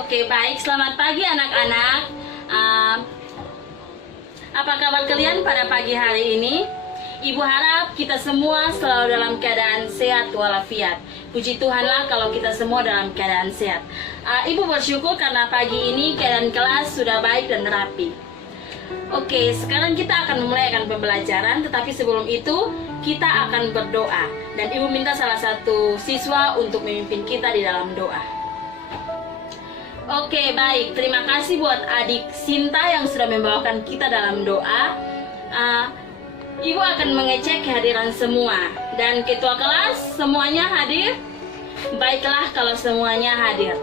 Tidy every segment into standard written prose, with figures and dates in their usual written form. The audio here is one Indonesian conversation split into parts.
Oke, baik. Selamat pagi anak-anak. Apa kabar kalian pada pagi hari ini? Ibu harap kita semua selalu dalam keadaan sehat walafiat. Puji Tuhanlah kalau kita semua dalam keadaan sehat. Ibu bersyukur karena pagi ini keadaan kelas sudah baik dan rapi. Oke, sekarang kita akan memulai pembelajaran, tetapi sebelum itu kita akan berdoa. Dan Ibu minta salah satu siswa untuk memimpin kita di dalam doa. Oke, baik. Terima kasih buat adik Sinta yang sudah membawakan kita dalam doa. Ibu akan mengecek kehadiran semua. Dan ketua kelas semuanya hadir? Baiklah kalau semuanya hadir.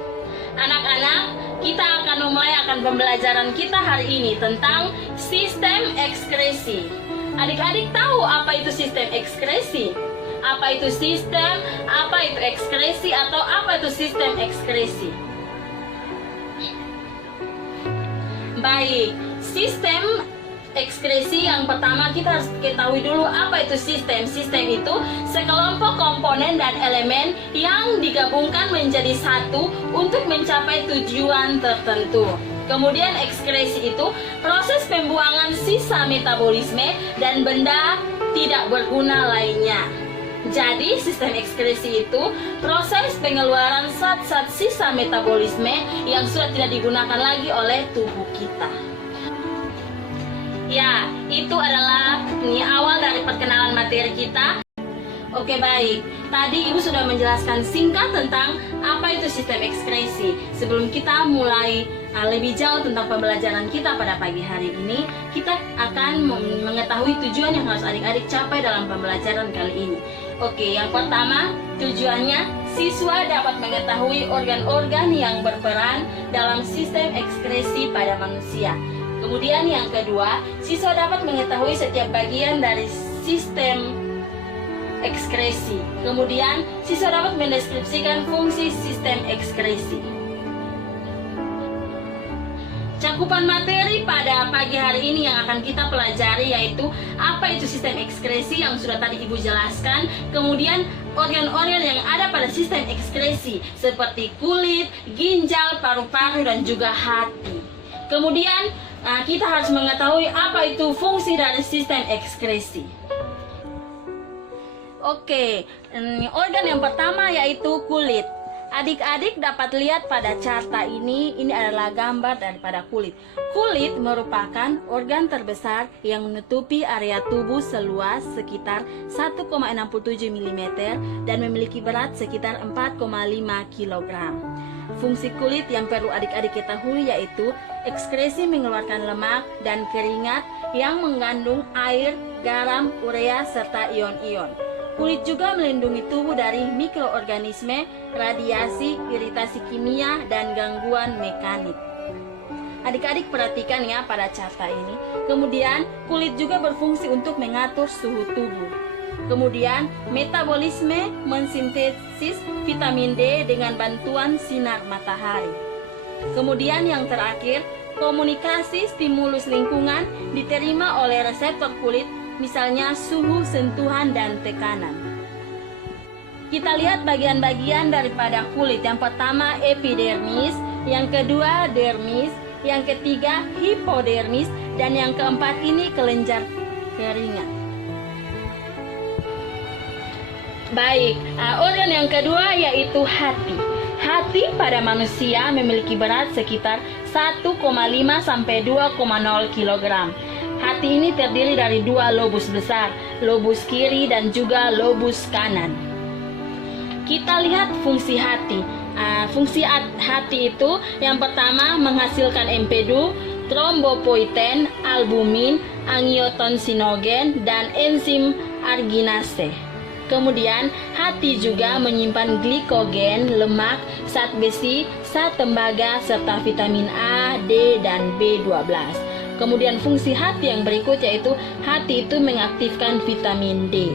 Anak-anak, kita akan memulai pembelajaran kita hari ini tentang sistem ekskresi. Adik-adik tahu apa itu sistem ekskresi? Apa itu sistem, apa itu ekskresi, atau apa itu sistem ekskresi? Baik, sistem ekskresi yang pertama kita harus ketahui dulu apa itu sistem. Sistem itu sekelompok komponen dan elemen yang digabungkan menjadi satu untuk mencapai tujuan tertentu. Kemudian ekskresi itu proses pembuangan sisa metabolisme dan benda tidak berguna lainnya. Jadi sistem ekskresi itu proses pengeluaran zat-zat sisa metabolisme yang sudah tidak digunakan lagi oleh tubuh kita. Ya, itu adalah awal dari perkenalan materi kita. Oke, baik. Tadi Ibu sudah menjelaskan singkat tentang apa itu sistem ekskresi. Sebelum kita mulai lebih jauh tentang pembelajaran kita pada pagi hari ini, kita akan mengetahui tujuan yang harus adik-adik capai dalam pembelajaran kali ini. Oke, yang pertama, tujuannya siswa dapat mengetahui organ-organ yang berperan dalam sistem ekskresi pada manusia. Kemudian yang kedua, siswa dapat mengetahui setiap bagian dari sistem ekskresi. Kemudian, siswa dapat mendeskripsikan fungsi sistem ekskresi. Cakupan materi pada pagi hari ini yang akan kita pelajari yaitu apa itu sistem ekskresi yang sudah tadi Ibu jelaskan. Kemudian organ-organ yang ada pada sistem ekskresi seperti kulit, ginjal, paru-paru, dan juga hati. Kemudian kita harus mengetahui apa itu fungsi dari sistem ekskresi. Oke, organ yang pertama yaitu kulit. Adik-adik dapat lihat pada carta ini adalah gambar daripada kulit. Kulit merupakan organ terbesar yang menutupi area tubuh seluas sekitar 1,67 mm dan memiliki berat sekitar 4,5 kg. Fungsi kulit yang perlu adik-adik ketahui yaitu ekskresi mengeluarkan lemak dan keringat yang mengandung air, garam, urea, serta ion-ion. Kulit juga melindungi tubuh dari mikroorganisme, radiasi, iritasi kimia, dan gangguan mekanik. Adik-adik perhatikan ya pada carta ini. Kemudian kulit juga berfungsi untuk mengatur suhu tubuh. Kemudian metabolisme mensintesis vitamin D dengan bantuan sinar matahari. Kemudian yang terakhir, komunikasi stimulus lingkungan diterima oleh reseptor kulit, misalnya suhu, sentuhan, dan tekanan. Kita lihat bagian-bagian daripada kulit. Yang pertama epidermis, yang kedua dermis, yang ketiga hipodermis, dan yang keempat ini kelenjar keringat. Baik, organ yang kedua yaitu hati. Hati pada manusia memiliki berat sekitar 1,5 sampai 2,0 kg. Hati ini terdiri dari dua lobus besar, lobus kiri dan juga lobus kanan. Kita lihat fungsi hati. Fungsi hati itu yang pertama menghasilkan empedu, trombopoietin, albumin, angiotensinogen, dan enzim arginase. Kemudian hati juga menyimpan glikogen, lemak, zat besi, zat tembaga, serta vitamin A, D, dan B12. Kemudian fungsi hati yang berikut yaitu hati itu mengaktifkan vitamin D.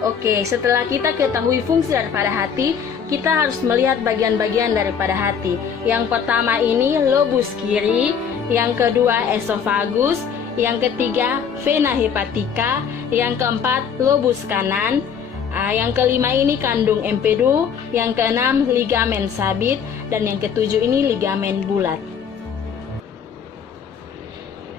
Oke, setelah kita ketahui fungsi daripada hati, kita harus melihat bagian-bagian daripada hati. Yang pertama ini lobus kiri, yang kedua esofagus, yang ketiga vena hepatica, yang keempat lobus kanan, Yang kelima ini kandung empedu, yang keenam ligamen sabit, dan yang ketujuh ini ligamen bulat.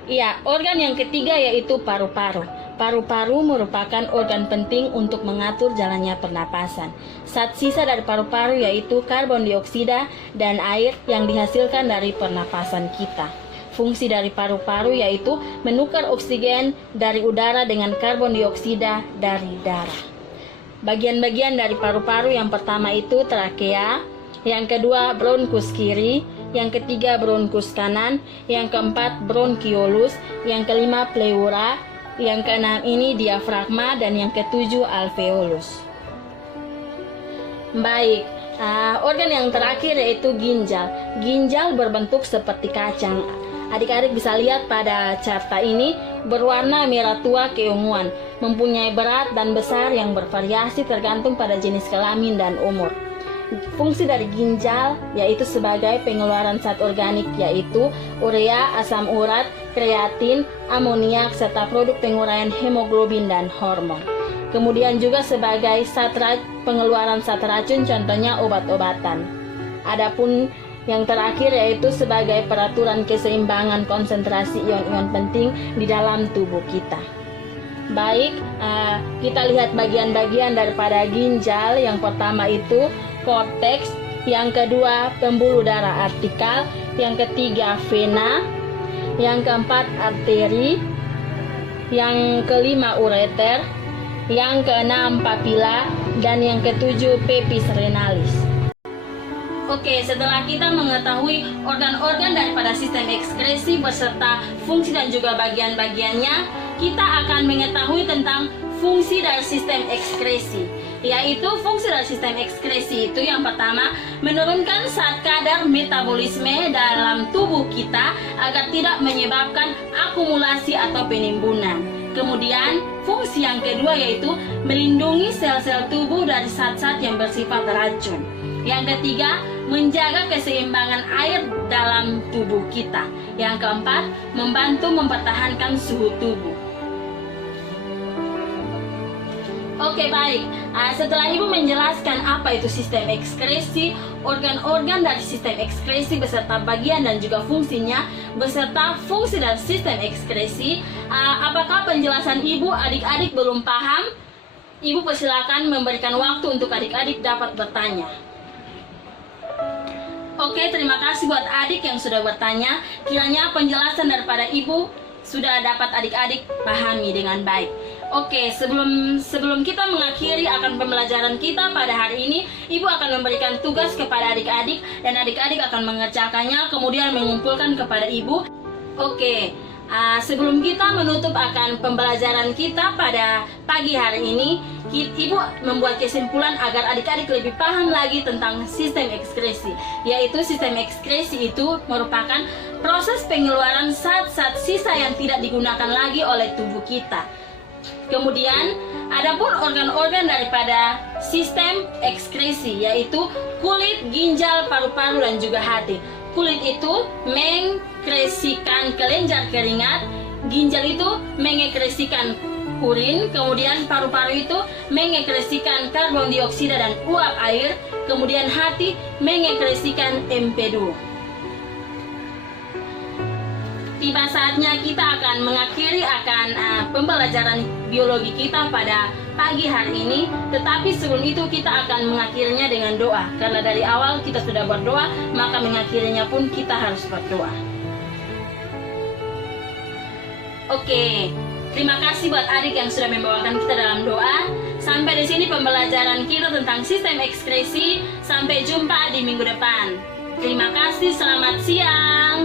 Iya, organ yang ketiga yaitu paru-paru. Paru-paru merupakan organ penting untuk mengatur jalannya pernapasan. Zat sisa dari paru-paru yaitu karbon dioksida dan air yang dihasilkan dari pernapasan kita. Fungsi dari paru-paru yaitu menukar oksigen dari udara dengan karbon dioksida dari darah. Bagian-bagian dari paru-paru yang pertama itu trakea, yang kedua bronkus kiri, yang ketiga bronkus kanan, yang keempat bronkiolus, yang kelima pleura, yang keenam ini diafragma, dan yang ketujuh alveolus. Baik, organ yang terakhir yaitu ginjal. Ginjal berbentuk seperti kacang. Adik-adik bisa lihat pada carta ini berwarna merah tua keunguan, mempunyai berat dan besar yang bervariasi tergantung pada jenis kelamin dan umur. Fungsi dari ginjal yaitu sebagai pengeluaran zat organik yaitu urea, asam urat, kreatin, amoniak, serta produk penguraian hemoglobin dan hormon. Kemudian juga sebagai pengeluaran zat racun, contohnya obat-obatan. Adapun yang terakhir yaitu sebagai peraturan keseimbangan konsentrasi ion-ion penting di dalam tubuh kita. Baik, kita lihat bagian-bagian daripada ginjal. Yang pertama itu korteks, yang kedua pembuluh darah artikal, yang ketiga vena, yang keempat arteri, yang kelima ureter, yang keenam papila, dan yang ketujuh pepis renalis. Oke, setelah kita mengetahui organ-organ daripada sistem ekskresi beserta fungsi dan juga bagian-bagiannya, kita akan mengetahui tentang fungsi dari sistem ekskresi. Yaitu fungsi dari sistem ekskresi itu yang pertama, menurunkan kadar metabolisme dalam tubuh kita agar tidak menyebabkan akumulasi atau penimbunan. Kemudian, fungsi yang kedua yaitu melindungi sel-sel tubuh dari zat-zat yang bersifat racun. Yang ketiga, menjaga keseimbangan air dalam tubuh kita. Yang keempat, membantu mempertahankan suhu tubuh. Oke, baik. Setelah Ibu menjelaskan apa itu sistem ekskresi, organ-organ dari sistem ekskresi beserta bagian dan juga fungsinya, beserta fungsi dari sistem ekskresi, apakah penjelasan Ibu adik-adik belum paham? Ibu persilakan memberikan waktu untuk adik-adik dapat bertanya. Oke, terima kasih buat adik yang sudah bertanya. Kiranya penjelasan daripada Ibu sudah dapat adik-adik pahami dengan baik. Oke, sebelum kita mengakhiri akan pembelajaran kita pada hari ini, Ibu akan memberikan tugas kepada adik-adik dan adik-adik akan mengerjakannya kemudian mengumpulkan kepada Ibu. Oke, sebelum kita menutup akan pembelajaran kita pada pagi hari ini, Ibu membuat kesimpulan agar adik-adik lebih paham lagi tentang sistem ekskresi. Yaitu sistem ekskresi itu merupakan proses pengeluaran zat-zat sisa yang tidak digunakan lagi oleh tubuh kita. Kemudian, adapun organ-organ daripada sistem ekskresi yaitu kulit, ginjal, paru-paru, dan juga hati. Kulit itu mengekresikan kelenjar keringat, ginjal itu mengekresikan urin, kemudian paru-paru itu mengekresikan karbon dioksida dan uap air, kemudian hati mengekresikan empedu. Tiba saatnya kita akan mengakhiri pembelajaran biologi kita pada pagi hari ini. Tetapi sebelum itu kita akan mengakhirinya dengan doa. Karena dari awal kita sudah berdoa, maka mengakhirinya pun kita harus berdoa. Oke, terima kasih buat adik yang sudah membawakan kita dalam doa. Sampai di sini pembelajaran kita tentang sistem ekskresi. Sampai jumpa di minggu depan. Terima kasih, selamat siang.